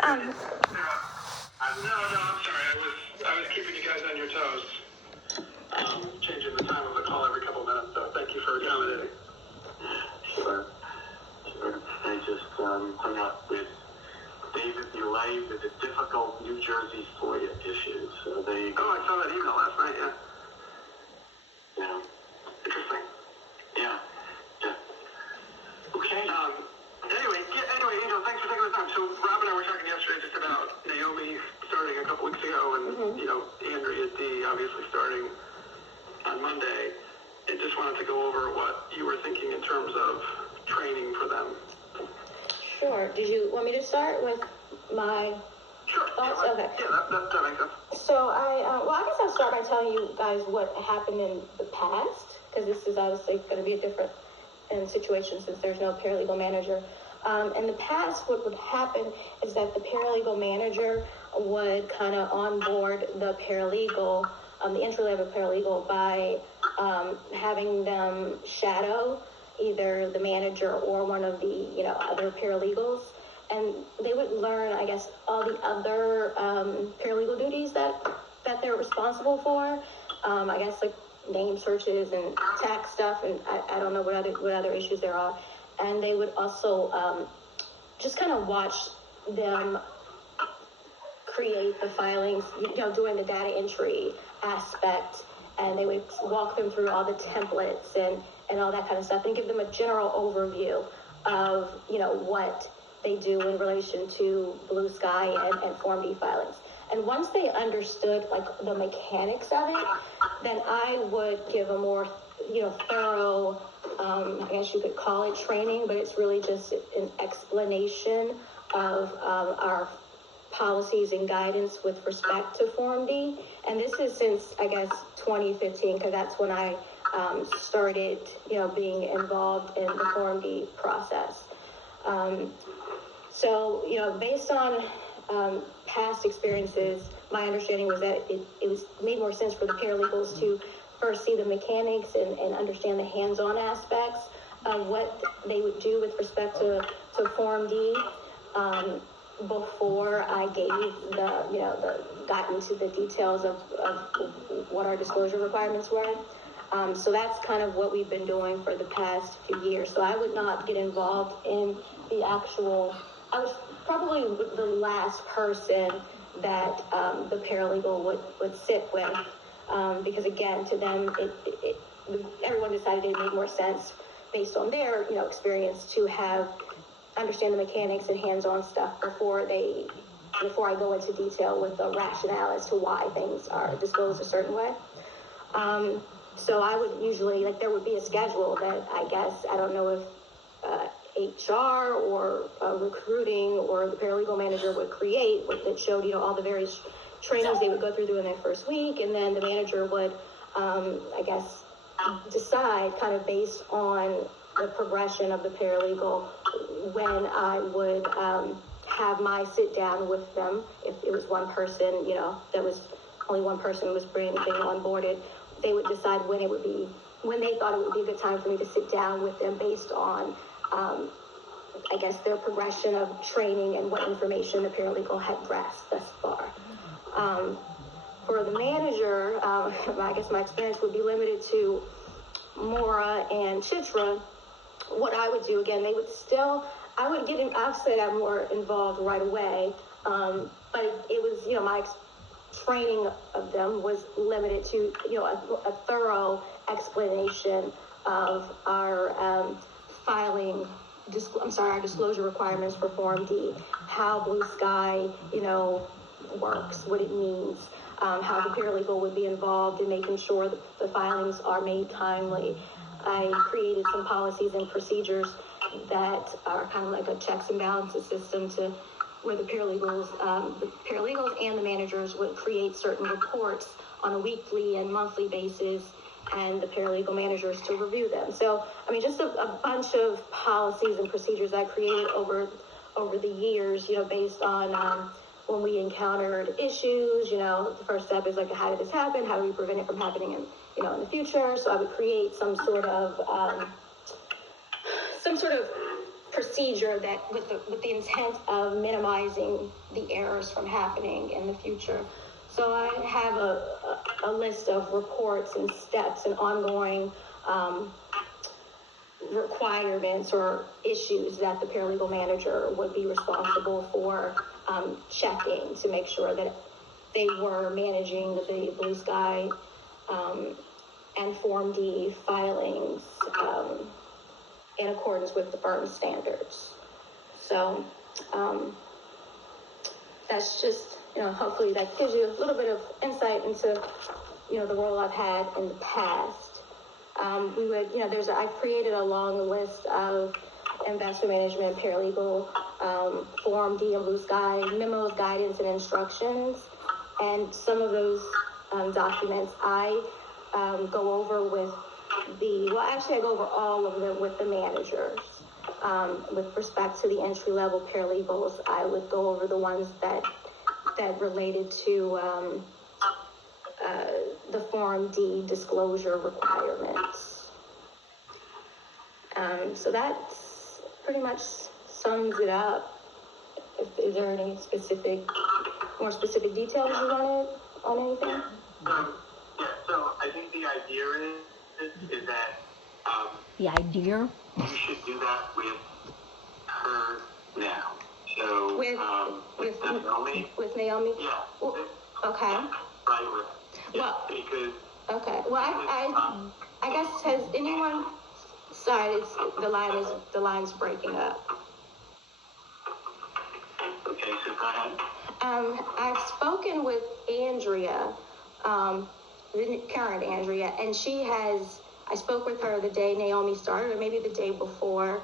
No, I'm sorry. I was keeping you guys on your toes. Changing the time of the call every couple minutes, so thank you for accommodating. Sure. I just hung up with David Delay with the difficult New Jersey FOIA issues. So they. Oh, I saw that email last night. Yeah. Yeah. Interesting. Yeah. Okay. Anyway, Angel, thanks for taking the time. So Rob and I were talking yesterday just about Naomi starting a couple weeks ago, and Andrea D obviously starting on Monday. And just wanted to go over what you were thinking in terms of training for them. Sure. Did you want me to start with my thoughts? Yeah, Okay. Yeah, that makes sense. So I guess I'll start by telling you guys what happened in the past, because this is obviously going to be a different situation since there's no paralegal manager. In the past, what would happen is that the paralegal manager would kind of onboard the paralegal, the entry-level paralegal, by having them shadow either the manager or one of the other paralegals, and they would learn, I guess, all the other paralegal duties that they're responsible for. I guess like name searches and tax stuff, and I don't know what other issues there are. And they would also just kind of watch them create the filings, doing the data entry aspect, and they would walk them through all the templates and all that kind of stuff, and give them a general overview of what they do in relation to Blue Sky and Form D filings. And once they understood like the mechanics of it, then I would give a more thorough, I guess you could call it training, but it's really just an explanation of our policies and guidance with respect to Form D. And this is since, I guess, 2015, because that's when I started, being involved in the Form D process. So, based on past experiences, my understanding was that it made more sense for the paralegals to first see the mechanics and understand the hands-on aspects of what they would do with respect to Form D before I got into the details of what our disclosure requirements were. So that's kind of what we've been doing for the past few years. So I would not get involved in the actual, I was probably the last person that the paralegal would sit with, because again, to them, everyone decided it made more sense based on their experience to understand the mechanics and hands-on stuff before I go into detail with the rationale as to why things are disclosed a certain way. So I would usually, there would be a schedule that I don't know if HR or recruiting or the paralegal manager would create that showed, all the various trainings they would go through in their first week, and then the manager would, decide kind of based on the progression of the paralegal when I would have my sit down with them. If it was one person, that was only one person was being onboarded, they would decide when they thought it would be a good time for me to sit down with them based on, their progression of training and what information the paralegal had grasped thus far. For the manager, I guess my experience would be limited to Mora and Chitra. What I would do, again, I would get in, obviously I'm more involved right away, but it was, my training of them was limited to, a thorough explanation of our our disclosure requirements for Form D, how Blue Sky, works, what it means, how the paralegal would be involved in making sure that the filings are made timely. I created some policies and procedures that are kind of like a checks and balances system to where the paralegals and the managers would create certain reports on a weekly and monthly basis, and the paralegal managers to review them. So, just a bunch of policies and procedures I created over the years, based on when we encountered issues. The first step is how did this happen? How do we prevent it from happening in the future? So I would create some sort of procedure that with the intent of minimizing the errors from happening in the future. So I have a list of reports and steps and ongoing requirements or issues that the paralegal manager would be responsible for checking to make sure that they were managing the Blue Sky and Form D filings in accordance with the firm's standards. So that's just, hopefully that gives you a little bit of insight into, the role I've had in the past. I've created a long list of investment management, paralegal, Form D and Blue Sky memos, guidance, and instructions. And some of those documents I go over with I go over all of them with the managers. With respect to the entry-level paralegals, I would go over the ones that related to the Form D disclosure requirements. So that's pretty much sums it up. Is there any more specific details you wanted on anything? So I think the idea is that the idea you should do that with her now. So with Naomi. With Naomi? Yeah. Well, okay. Right. Well, because. Okay. Well, I guess has anyone? Sorry, the line's breaking up. Okay, so go ahead. I've spoken with Andrea, the current Andrea, and I spoke with her the day Naomi started, or maybe the day before,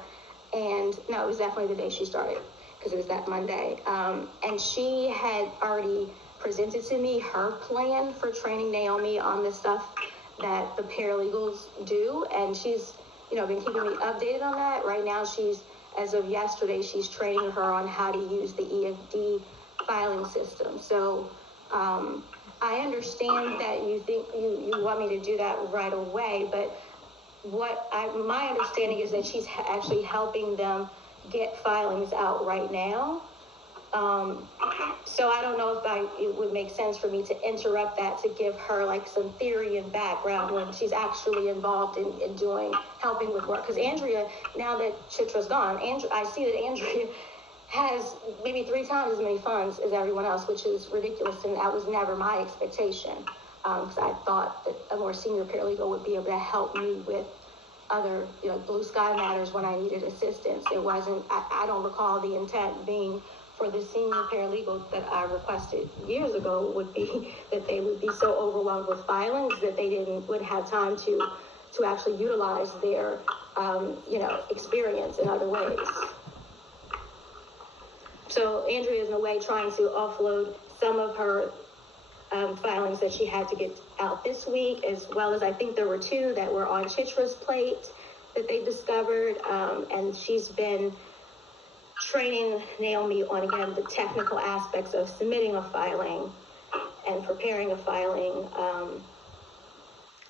and no, it was definitely the day she started, because it was that Monday, and she had already presented to me her plan for training Naomi on the stuff that the paralegals do, and she's, been keeping me updated on that. Right now, as of yesterday, she's training her on how to use the EFD filing system. So, I understand that you think you want me to do that right away, but my understanding is that she's actually helping them get filings out right now. So I don't know if it would make sense for me to interrupt that to give her like some theory and background when she's actually involved in helping with work. Because Andrea, now that Chitra's gone, I see that Andrea has maybe 3 times as many funds as everyone else, which is ridiculous, and that was never my expectation, because I thought that a more senior paralegal would be able to help me with other, Blue Sky matters when I needed assistance. It wasn't, I don't recall the intent being for the senior paralegal that I requested years ago would be that they would be so overwhelmed with filings that they wouldn't have time to actually utilize their, experience in other ways. So Andrea is in a way trying to offload some of her filings that she had to get out this week, as well as I think there were 2 that were on Chitra's plate that they discovered, and she's been training Naomi on, again, the technical aspects of submitting a filing and preparing a filing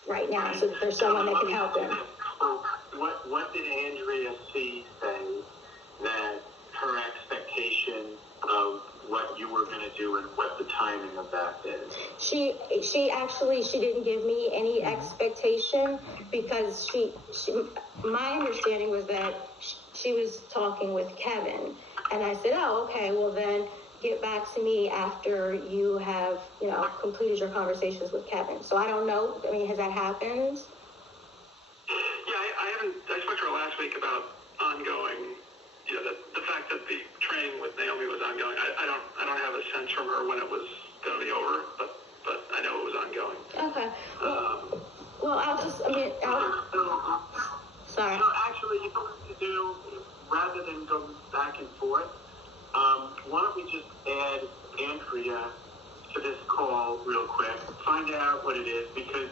right now, so that there's someone that can help them. So what did Andrea say that her expectation of what you were going to do and what the timing of that is? She didn't give me any expectation, because my understanding was that she was talking with Kevin, and I said, oh, okay, well then get back to me after you have, completed your conversations with Kevin. So I don't know, has that happened? Yeah, I spoke to her last week about ongoing, the fact that the training with Naomi was ongoing. I don't have a sense from her when it was going to be over, but I know it was ongoing. Okay. Well, sorry. So actually, you know what to do, rather than go back and forth, why don't we just add Andrea to this call real quick, find out what it is, because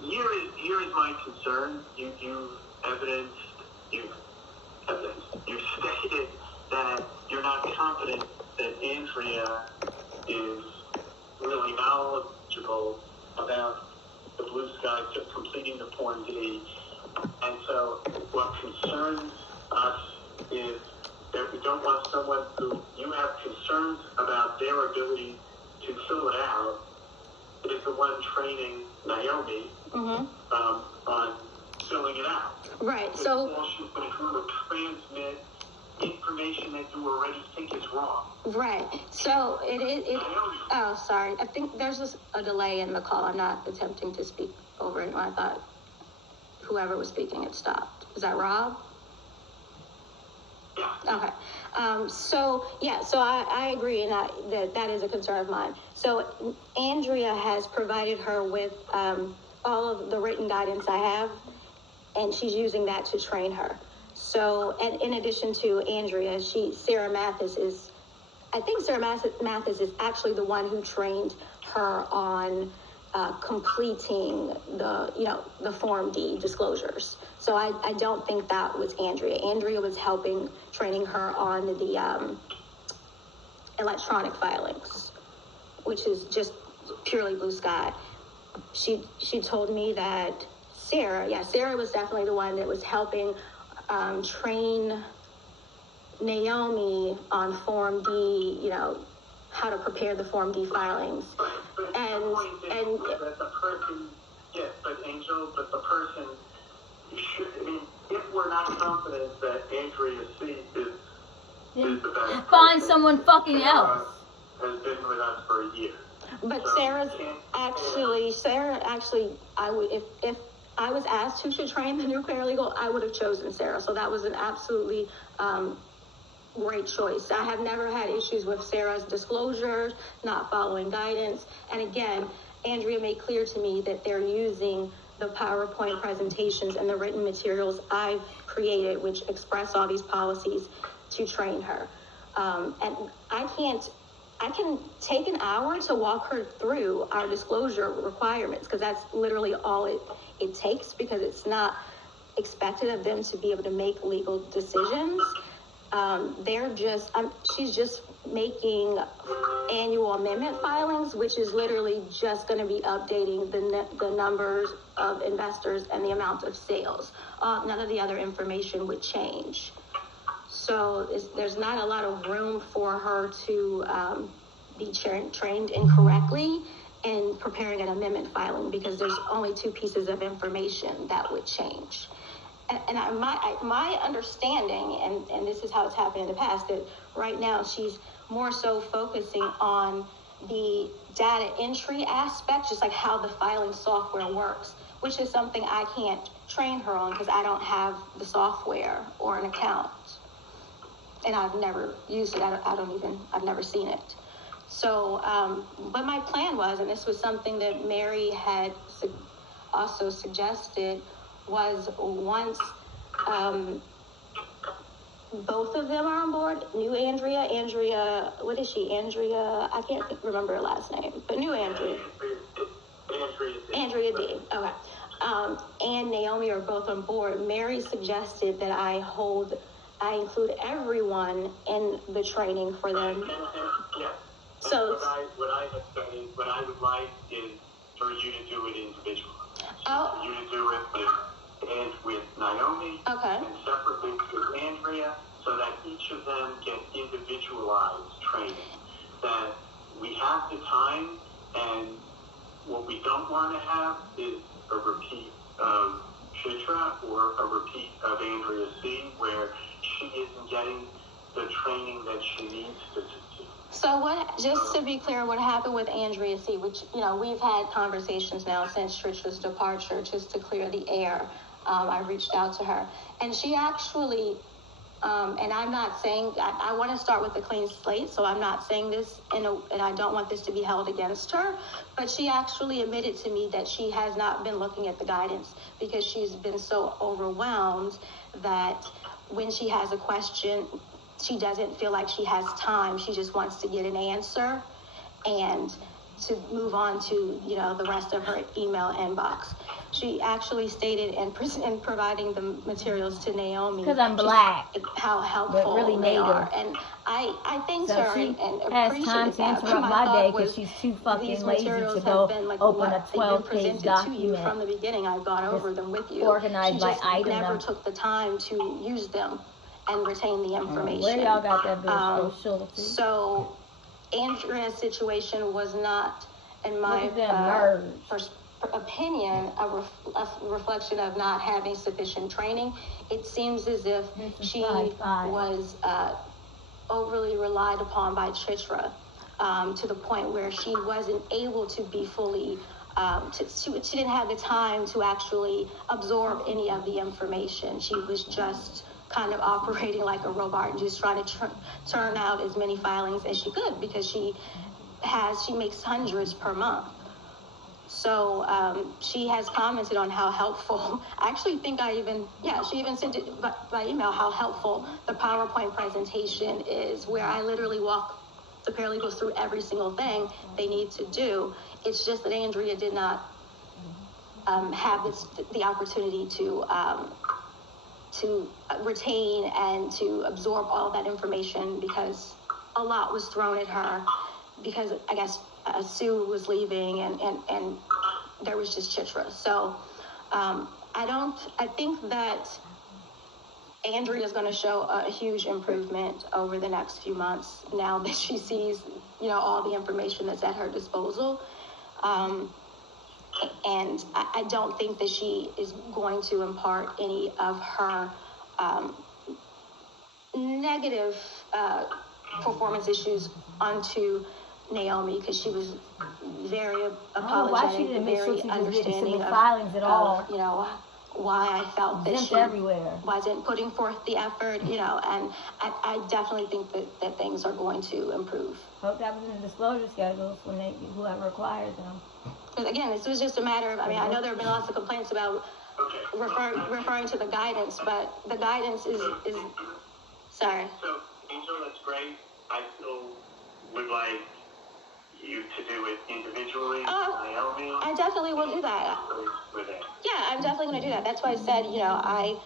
here is my concern. You've stated that you're not confident that Andrea is really knowledgeable about the Blue Sky completing the Form D. And so what concerns us is that we don't want someone who you have concerns about their ability to fill it out is the one training Naomi on filling it out. Right. So all she's going to do is transmit information that you already think is wrong. right. So oh, sorry. I think there's just a delay in the call. I'm not attempting to speak over it. I thought whoever was speaking had stopped. Is that Rob? Yeah. Okay. So I agree, and that is a concern of mine. So Andrea has provided her with all of the written guidance I have, and she's using that to train her. So, and in addition to Andrea, Sarah Mathis is actually the one who trained her on completing the Form D disclosures. So I don't think that was Andrea. Andrea was training her on the electronic filings, which is just purely blue sky. She told me that Sarah was definitely the one that was helping train Naomi on Form D, how to prepare the Form D filings. But the person, yes, but Angel, but the person should, if we're not confident that Andrea C is the best find person, someone fucking else. Has been with us for a year. But So Sarah actually, I would, if I was asked who should train the new paralegal, I would have chosen Sarah. So that was an absolutely great choice. I have never had issues with Sarah's disclosures, not following guidance. And again, Andrea made clear to me that they're using the PowerPoint presentations and the written materials I've created, which express all these policies, to train her. And I can take an hour to walk her through our disclosure requirements, because that's literally all it takes, because it's not expected of them to be able to make legal decisions. She's just making annual amendment filings, which is literally just going to be updating the numbers of investors and the amount of sales. None of the other information would change. So there's not a lot of room for her to be trained incorrectly in preparing an amendment filing, because there's only two pieces of information that would change. And my understanding, and this is how it's happened in the past, that right now she's more so focusing on the data entry aspect, just like how the filing software works, which is something I can't train her on because I don't have the software or an account. And I've never used it. I've never seen it. So, but my plan was, and this was something that Mary had also suggested, was once both of them are on board, new Andrea, what is she? Andrea, I can't remember her last name, but new Andrea. Andrea D. Okay. And Naomi are both on board. Mary suggested that I include everyone in the training for them. Yes. So what I would like is for you to do it individually. Oh. For you to do it with Naomi, okay, and separately with Andrea, so that each of them get individualized training. That we have the time, and what we don't want to have is a repeat of Chitra or a repeat of Andrea C, where she isn't getting the training that she needs to do. So just to be clear, what happened with Andrea C, which, we've had conversations now since Tritra's departure, just to clear the air. I reached out to her, and she actually, and I'm not saying, I want to start with a clean slate, so I'm not saying this, and I don't want this to be held against her, but she actually admitted to me that she has not been looking at the guidance because she's been so overwhelmed that when she has a question, she doesn't feel like she has time. She just wants to get an answer and to move on to, the rest of her email inbox. She actually stated in providing the materials to Naomi, because I'm black, how helpful really they native. are. And I think so her she and has appreciate time to that. interrupt my day because she's too fucking lazy to go open a 12-page document. From the beginning, I've gone over them with you. Organized she by just item never number. took the time to use them. and retain the information. Where y'all got that bill? So Andrea's situation was not, in my first opinion, a reflection of not having sufficient training. It seems as if she was overly relied upon by Chitra to the point where she wasn't able to be fully, she didn't have the time to actually absorb any of the information. She was just kind of operating like a robot and just trying to turn out as many filings as she could, because she makes hundreds per month. So she has commented on how helpful, I actually think she even sent it by email, how helpful the PowerPoint presentation is, where I literally walk the paralegals through every single thing they need to do. It's just that Andrea did not have the opportunity to retain and to absorb all that information, because a lot was thrown at her, because I guess Sue was leaving and there was just Chitra. So I think that Andrea is going to show a huge improvement over the next few months now that she sees, all the information that's at her disposal. And I don't think that she is going to impart any of her negative performance issues onto Naomi, because she was very apologetic and very understanding of filings at all. Why I felt that she wasn't putting forth the effort, and I definitely think that things are going to improve. Hope that was in the disclosure schedules when whoever requires them. Because again, this was just a matter of, I know there have been lots of complaints about referring to the guidance, but the guidance is sorry. So, Angel, that's great. I still would like you to do it individually. Naomi. I definitely will do that. Yeah, I'm definitely going to do that. That's why I said, I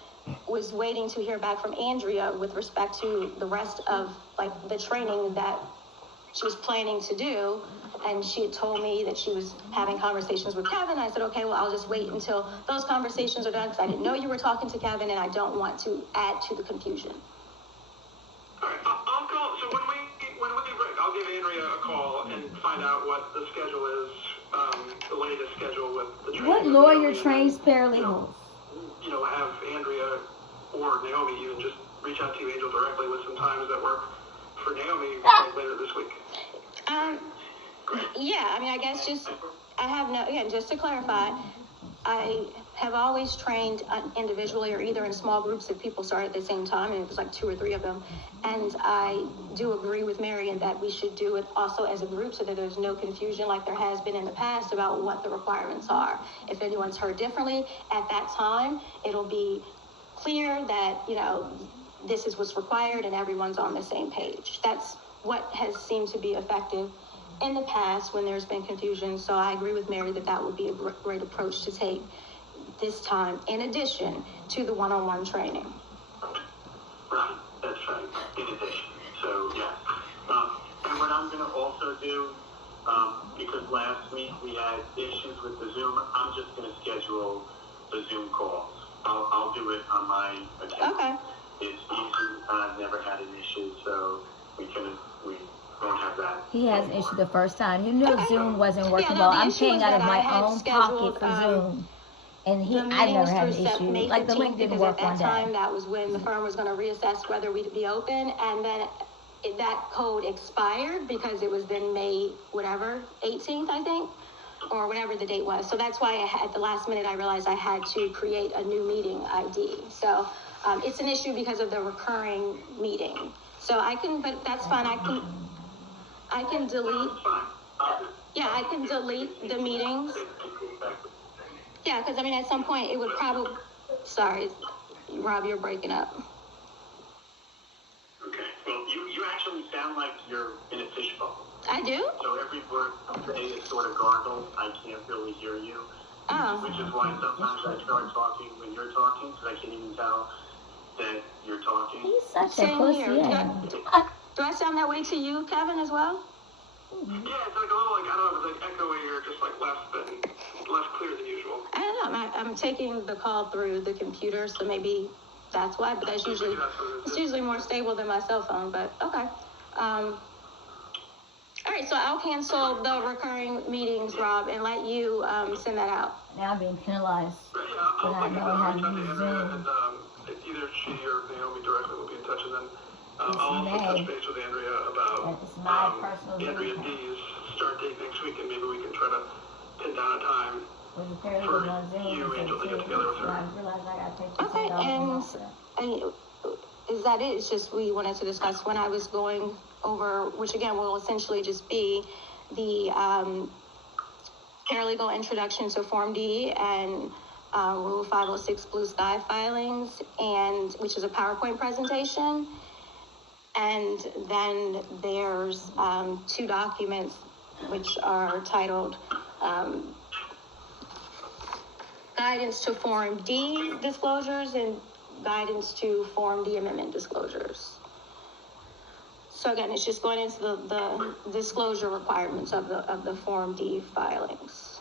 was waiting to hear back from Andrea with respect to the rest of the training that she was planning to do. And she had told me that she was having conversations with Kevin. I said, okay, well, I'll just wait until those conversations are done, because I didn't know you were talking to Kevin, and I don't want to add to the confusion. All right, I'll call. So when we break, I'll give Andrea a call and find out what the schedule is, the latest schedule with the training. What lawyer trains paralegals? Have Andrea or Naomi even just reach out to you, Angel, directly with some times that work for Naomi later this week. Yeah, I guess just to clarify, I have always trained individually or either in small groups if people start at the same time, and it was 2 or 3 of them. And I do agree with Marion that we should do it also as a group, so that there's no confusion like there has been in the past about what the requirements are. If anyone's heard differently at that time, it'll be clear that, this is what's required and everyone's on the same page. That's what has seemed to be effective in the past when there's been confusion. So I agree with Mary that would be a great approach to take this time, in addition to the one-on-one training. Right, that's right, in addition. So, yeah. And what I'm going to also do, because last week we had issues with the Zoom, I'm just going to schedule the Zoom calls. I'll do it on my account. Okay. It's easy. I've never had an issue, so we won't have that. He has an issue the first time. Zoom wasn't working well. I'm paying out of my own pocket for Zoom. And I never had an issue. The link didn't work one day. At that time, that was when the firm was going to reassess whether we'd be open, and then that code expired because it was then May, 18th, I think, or whatever the date was. So that's why at the last minute I realized I had to create a new meeting ID. So it's an issue because of the recurring meeting. So but that's fine. I can delete. Yeah, I can delete the meetings. Yeah, because at some point it would probably. Sorry, Rob, you're breaking up. Okay. Well, you actually sound like you're in a fishbowl. I do? So every word you say is sort of gargled. I can't really hear you. Oh. Which is why sometimes I start talking when you're talking, because I can't even tell that you're talking. He's such Same a pussy. Here. Do I sound that way to you, Kevin, as well? Yeah, it's a little I don't know, it's echoey or just less clear than usual. I don't know. I'm taking the call through the computer, so maybe that's why, but it's usually more stable than my cell phone, but okay. All right, so I'll cancel the recurring meetings, Rob, and let you send that out. Now I'm being penalized But yeah, for I'll not reach knowing how out to to use Andrea, Zoom. and either she or Naomi directly will be in touch, and then It's I'll also May. touch base with Andrea about It's my personal Zoom Andrea account. D's start date next week, and maybe we can try to pin down a time Was a paralegal for on Zoom. you, Angel, to get too. together with So her. I realized I gotta take this Okay, off and after. is that it? It's just we wanted to discuss when I was going over, which again will essentially just be the paralegal introduction to Form D and Rule 506 Blue Sky filings, and which is a PowerPoint presentation. And then there's 2 documents which are titled Guidance to Form D Disclosures and Guidance to Form D Amendment Disclosures. So again, it's just going into the disclosure requirements of the Form D filings.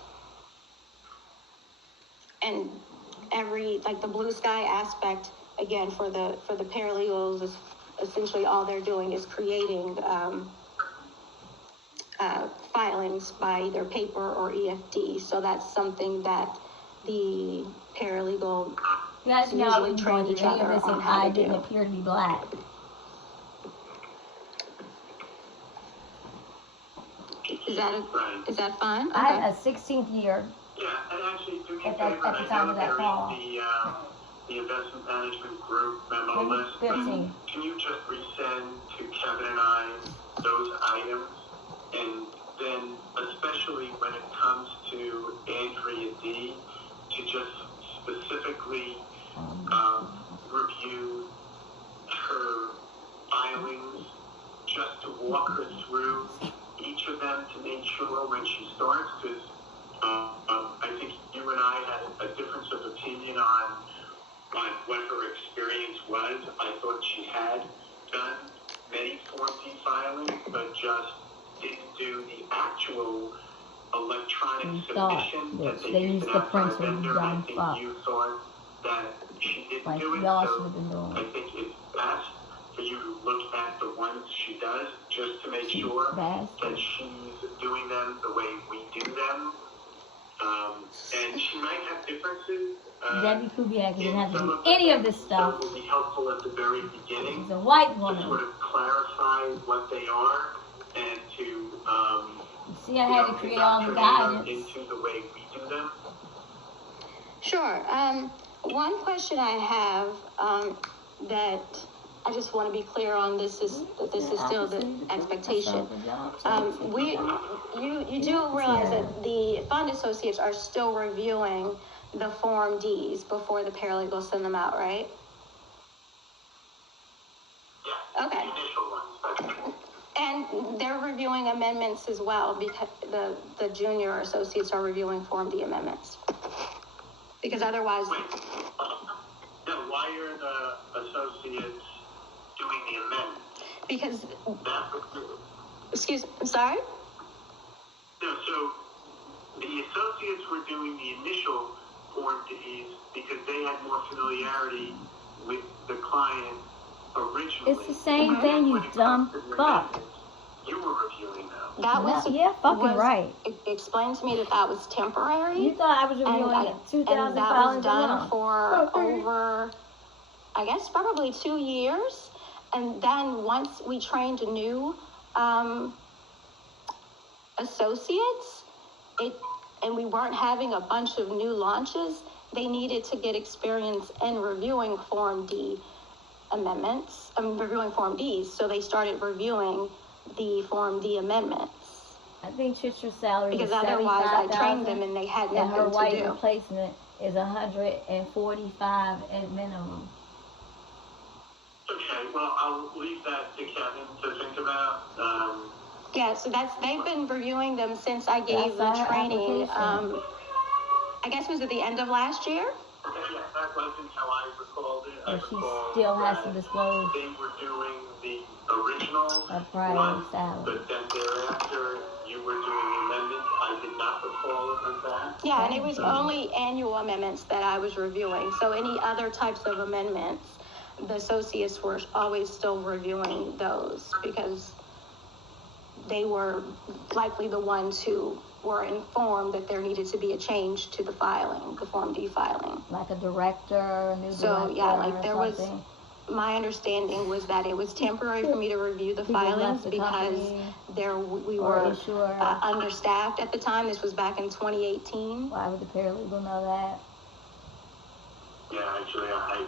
And every, like the Blue Sky aspect, again, for the paralegals, is essentially all they're doing is creating filings by either paper or EFD. So that's something that the paralegal You guys know I usually was train going each through any of other this on and how I to didn't do. appear to be black. Is that fine? I Okay. had a 16th year Yeah, and actually, do me a At that- favor, at the I time know of that there call. is the investment management group memo list, but 15. can you just resend to Kevin and I those items? And then, especially when it comes to Andrea D, to just specifically review her filings, just to walk her through each of them to make sure when she starts, because I think you and I had a difference of opinion on what her experience was. I thought she had done many Form D filings, but just didn't do the actual electronic You thought submission that that they used used an the outside printer, you vendor. I dumb think fuck. you thought that she didn't Like do it, y'all so should have been doing I it. think it's best for you to look at the ones she does, just to make sure Bastard. that she's doing them the way we do them. And she might have differences. Debbie Kubiak in didn't have to some do of the any of things, this so stuff. it will be helpful at the very beginning She's a white to woman. sort of clarify what they are and to See, I had to create all the guidance. into the way we do them. Sure. One question I have that I just want to be clear on, this is still the expectation. You do realize that the fund associates are still reviewing the Form Ds before the paralegals send them out, right? Yeah. Okay. The initial ones. And they're reviewing amendments as well, because the junior associates are reviewing Form D amendments. Because otherwise... Wait. No, why are the associates doing the amendment? Because... That was the... Excuse me, I'm sorry? No, so the associates were doing the initial Form Ds because they had more familiarity with the client originally. It's the same Mhm. thing, you When it dumb comes to the fuck. amendments, you were reviewing them. That was... Yeah, fucking right. Explained to me that was temporary. You thought I was reviewing 2,000 and that filings was a done month. for over, I guess, probably 2 years. And then once we trained new associates, and we weren't having a bunch of new launches, they needed to get experience in reviewing Form D amendments, reviewing Form Ds. So they started reviewing the Form D amendments. I think Tristan's salary Because is otherwise I trained 75,000, them and they had and her nothing white to do. replacement is 145 at minimum. Okay, well, I'll leave that to Kevin to think about. Yeah, so they've been reviewing them since I gave That's the our training. application. I guess it was at the end of last year. Okay, yeah, that wasn't how I recalled it. I And she recall still has to that disclose they were doing the original a prior one, salary. but then thereafter you were doing amendments. I did not recall of that. Yeah, and it was only annual amendments that I was reviewing. So any other types of amendments the associates were always still reviewing those because they were likely the ones who were informed that there needed to be a change to the filing, the Form D filing. Like a director, a new director. So yeah, like there was, something. my understanding was that it was temporary for me to review the People filings left the because company, we or were issuer. understaffed at the time. This was back in 2018. Why would the paralegal know that? Yeah, actually, I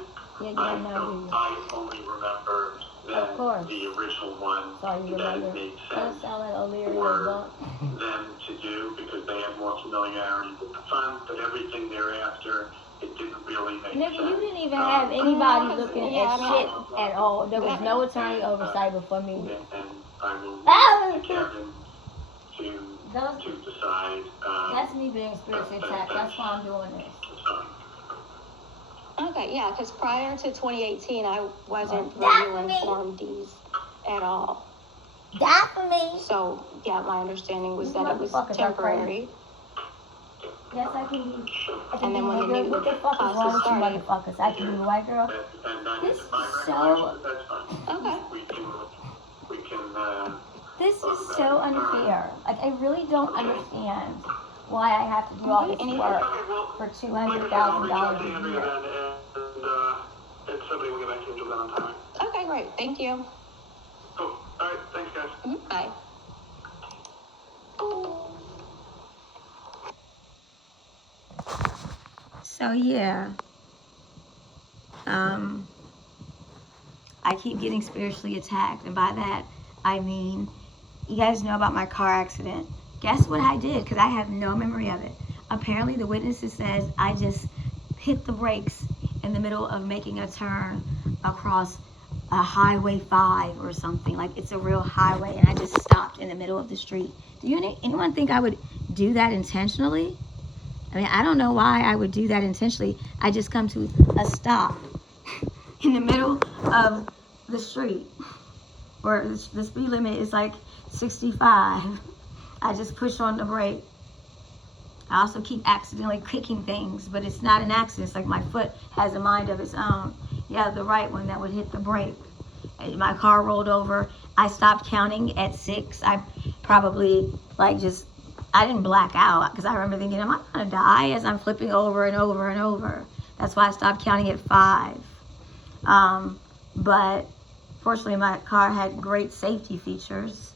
only remember Of course. the original one Sorry, you that remember. it made Let's sense sell that O'Leary for book. them to do because they had more familiarity with the fund, but everything thereafter, it didn't really make Nigga, sense. you didn't even have anybody looking yeah, at I mean, shit at all. There was no attorney oversight before me. And I will Ah! leave to Kevin to decide. That's me being spiritually attacked. That's why I'm doing this. Okay, yeah, because prior to 2018, I wasn't That's reviewing me. Form Ds at all. That for me. So, yeah, my understanding was These that it was motherfuckers are temporary. Yes, I can be. I can And then be when the nigga. new What the fuck is process wrong with you started. motherfuckers? I can be a white girl. And I This get my is so- recollection, that's fine. Okay. We can, This is so unfair. Like, I really don't understand why I have to do all this work Okay, well, for like I said, I'll reach out $200,000 to a Andrea year. then, and somebody will get back to you until then on time. Okay, great. Thank you. Cool. All right, thanks, guys. Bye. So yeah, I keep getting spiritually attacked, and by that I mean, you guys know about my car accident. Guess what I did? Because I have no memory of it. Apparently, the witnesses says I just hit the brakes in the middle of making a turn across a Highway 5 or something. Like it's a real highway, and I just stopped in the middle of the street. Do anyone think I would do that intentionally? I mean, I don't know why I would do that intentionally. I just come to a stop in the middle of the street, where the speed limit is like 65. I just push on the brake. I also keep accidentally kicking things, but it's not an accident. It's like my foot has a mind of its own. Yeah, the right one that would hit the brake. And my car rolled over. I stopped counting at 6. I probably I didn't black out because I remember thinking, am I gonna die as I'm flipping over and over and over? That's why I stopped counting at 5. But fortunately, my car had great safety features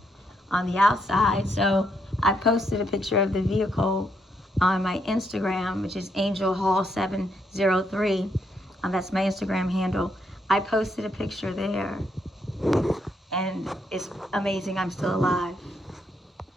on the outside, so I posted a picture of the vehicle on my Instagram, which is AngelHall703. That's my Instagram handle. I posted a picture there, and it's amazing I'm still alive.